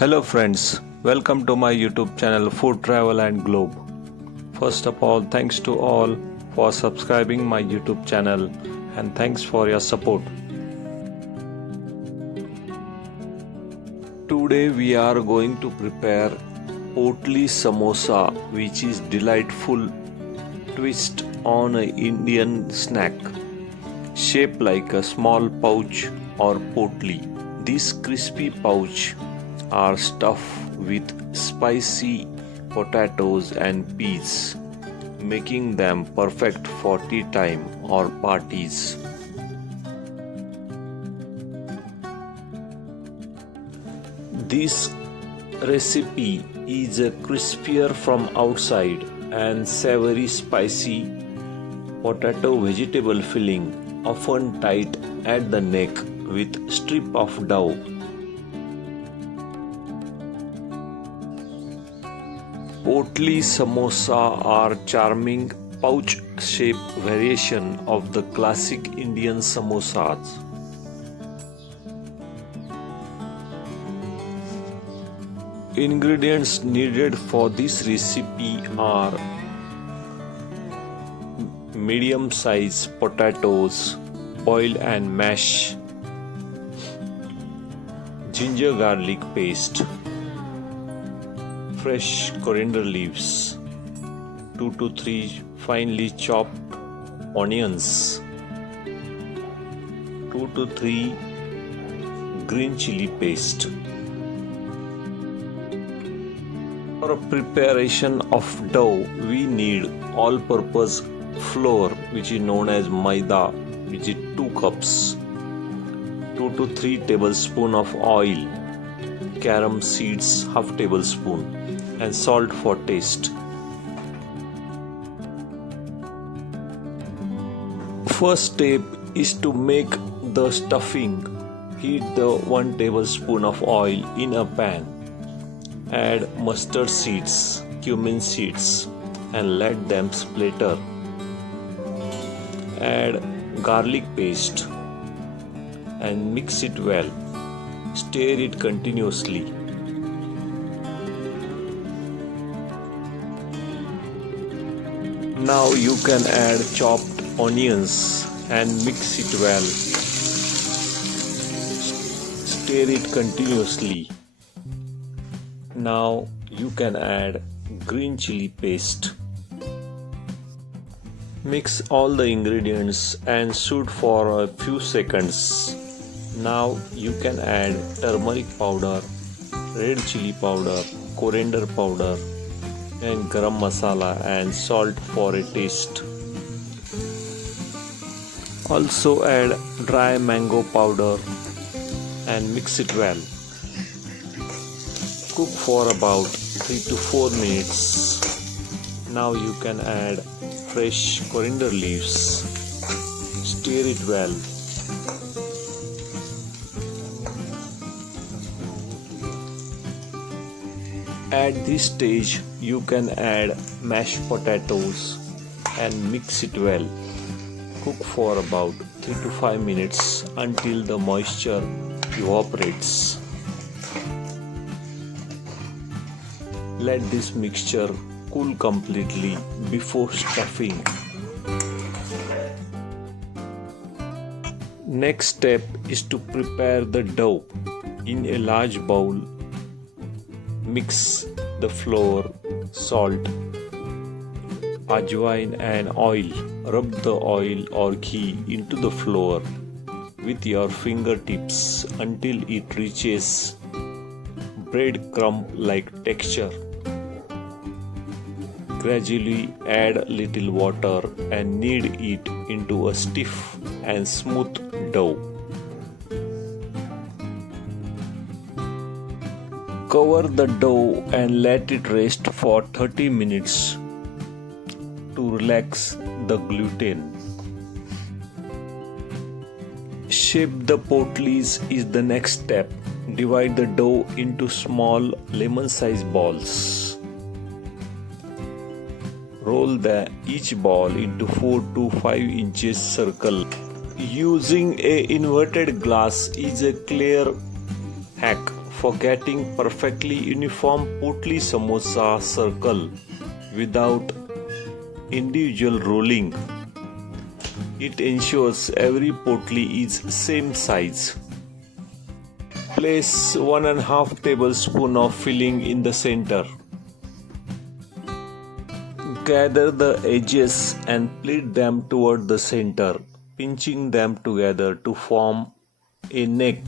Hello friends, welcome to my YouTube channel Food Travel and Globe. First of all, thanks to all for subscribing my YouTube channel and thanks for your support. Today we are going to prepare Potli Samosa, which is delightful twist on an Indian snack shaped like a small pouch or potli. This crispy pouch are stuffed with spicy potatoes and peas, making them perfect for tea time or parties. This recipe is a crispier from outside and savory spicy potato vegetable filling, often tight at the neck with strip of dough. Potli Samosa are charming pouch-shaped variation of the classic Indian samosas. Ingredients needed for this recipe are medium-sized potatoes, boil and mash, ginger garlic paste, fresh coriander leaves, 2 to 3 finely chopped onions, 2 to 3 green chili paste. For preparation of dough, we need all-purpose flour, which is known as Maida, which is 2 cups, 2 to 3 tablespoons of oil, carom seeds half tablespoon, and salt for taste. First step is to make the stuffing. Heat the 1 tablespoon of oil in a pan. Add mustard seeds, cumin seeds, and let them splatter. Add garlic paste and mix it well. Stir it continuously. Now you can add chopped onions and mix it well. Stir it continuously. Now you can add green chili paste. Mix all the ingredients and shoot for a few seconds. Now you can add turmeric powder, red chili powder, coriander powder, and garam masala and salt for a taste. Also add dry mango powder and mix it well. Cook for about 3 to 4 minutes. Now you can add fresh coriander leaves. Stir it well. At this stage, you can add mashed potatoes and mix it well. Cook for about 3 to 5 minutes until the moisture evaporates. Let this mixture cool completely before stuffing. Next step is to prepare the dough. In a large bowl, mix the flour, salt, ajwain and oil. Rub the oil or ghee into the flour with your fingertips until it reaches breadcrumb-like texture. Gradually add little water and knead it into a stiff and smooth dough. Cover the dough and let it rest for 30 minutes to relax the gluten. Shape the potlis is the next step. Divide the dough into small lemon-sized balls. Roll each ball into 4 to 5 inches circle. Using a inverted glass is a clear hack For getting perfectly uniform Potli Samosa circle without individual rolling, it ensures every potli is same size. Place 1.5 tablespoon of filling in the center. Gather the edges and pleat them toward the center, pinching them together to form a neck,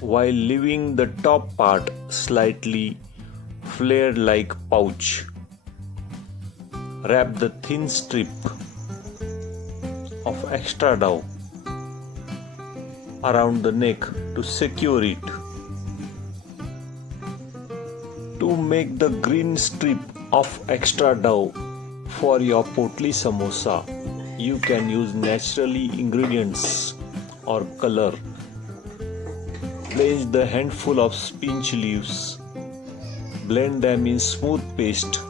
while leaving the top part slightly flared like pouch. Wrap the thin strip of extra dough around the neck to secure it. To make the green strip of extra dough for your Potli Samosa, you can use naturally ingredients or color. Place the handful of spinach leaves. Blend them in smooth paste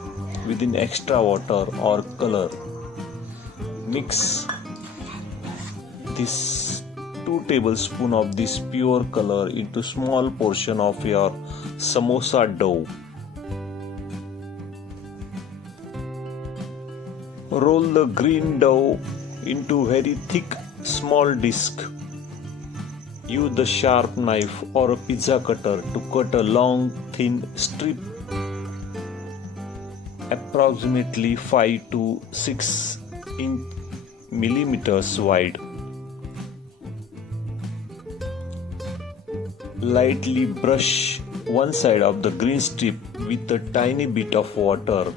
within extra water or color. Mix this 2 tablespoons of this pure color into small portion of your samosa dough. Roll the green dough into very thick small disc. Use the sharp knife or a pizza cutter to cut a long thin strip approximately 5 to 6 millimeters wide. Lightly brush one side of the green strip with a tiny bit of water.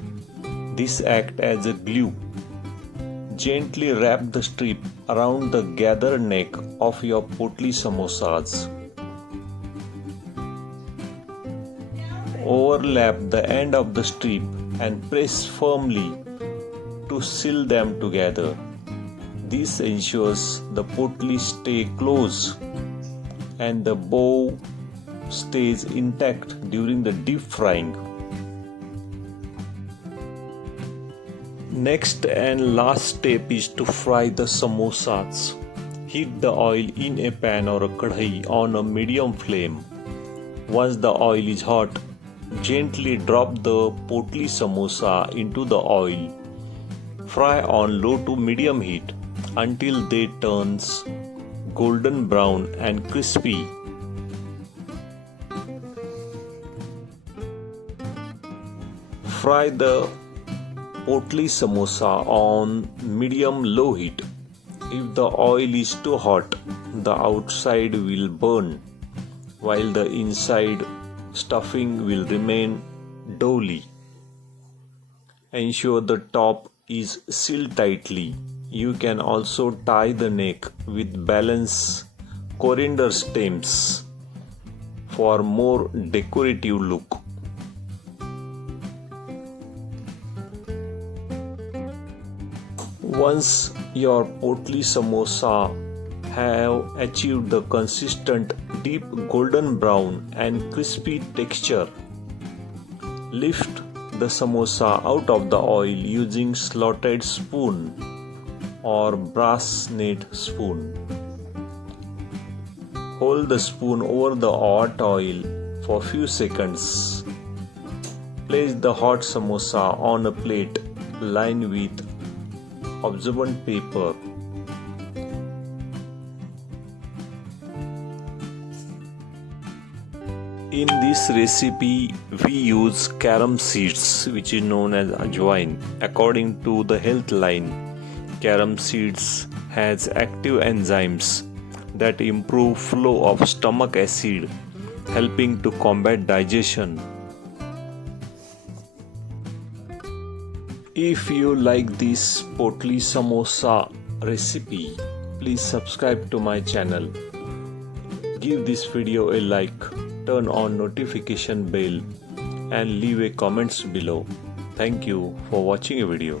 This acts as a glue. Gently wrap the strip around the gathered neck of your Potli Samosas. Overlap the end of the strip and press firmly to seal them together. This ensures the potli stay close and the bow stays intact during the deep frying. Next and last step is to fry the samosas. Heat the oil in a pan or a kadhai on a medium flame. Once the oil is hot, gently drop the potli samosa into the oil. Fry on low to medium heat until they turn golden brown and crispy. Fry the potli samosa on medium-low heat. If the oil is too hot, the outside will burn, while the inside stuffing will remain doughy. Ensure the top is sealed tightly. You can also tie the neck with balanced coriander stems for more decorative look. Once your potli samosa have achieved the consistent deep golden brown and crispy texture, lift the samosa out of the oil using slotted spoon or brass net spoon. Hold the spoon over the hot oil for few seconds. Place the hot samosa on a plate lined with absorbent paper. In this recipe, we use carom seeds, which is known as ajwain. According to the health line, carom seeds has active enzymes that improve flow of stomach acid, helping to combat digestion. If you like this potli samosa recipe, please subscribe to my channel. Give this video a like, turn on notification bell and leave a comments below. Thank you for watching a video.